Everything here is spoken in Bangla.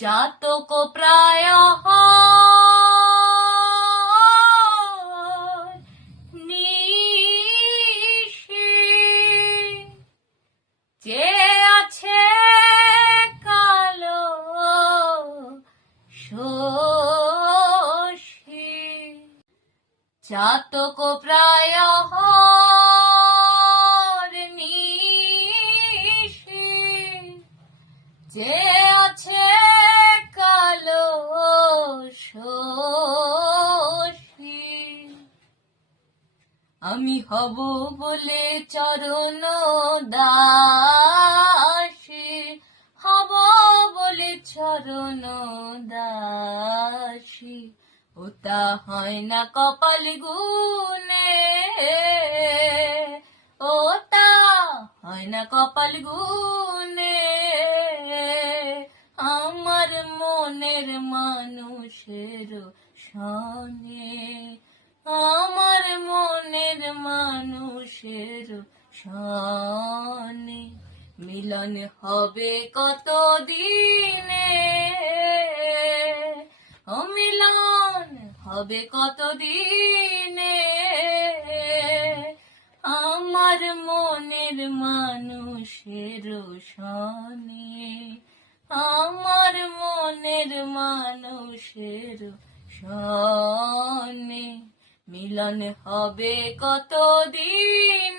চাতক প্রায় নিশি, যে আছে কালো শশী। চাতক প্রায় নিশি, যে আছে কালো শশী। আমি হব বলে চরণ দাসী, হব বলে চরণ দাসী। ওটা হয় না কপাল গুনে, ওটা হয় না কপাল গুনে। আমার মনের মানুষের সনে, আমার মনের মানুষের সনে। মিলন হবে কত দিনে, ও মিলন হবে কত দিনে। আমার মনের মানুষের সনে, আমার মনের মানুষের সনে। মিলন হবে কত দিন।